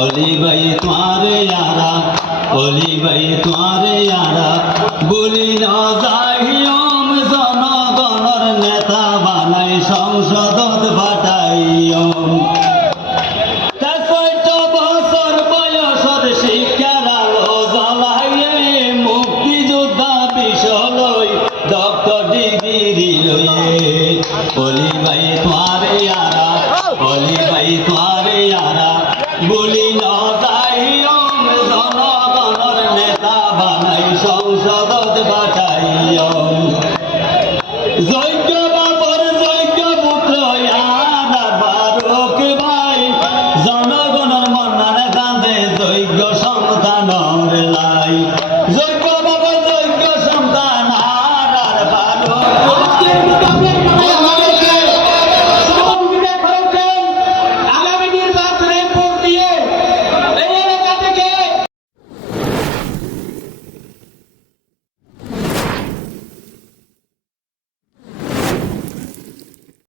অলি ভাই তোমারে ইয়ারা অলি ভাই তোমারে ইয়ারা। বলি ন যাইয়ম জনগণর নেতা বানাই, সংসদত বিষয় ডক্টর ডিগ্রি লইয়ে অলি ভাই তোমারে বানাই সংসদত পাঠাইও জৈব বাপর জৈব পুত্র ভাই। জনগণের মনার কাঁদে জৈব সন্তানর লাই। জৈব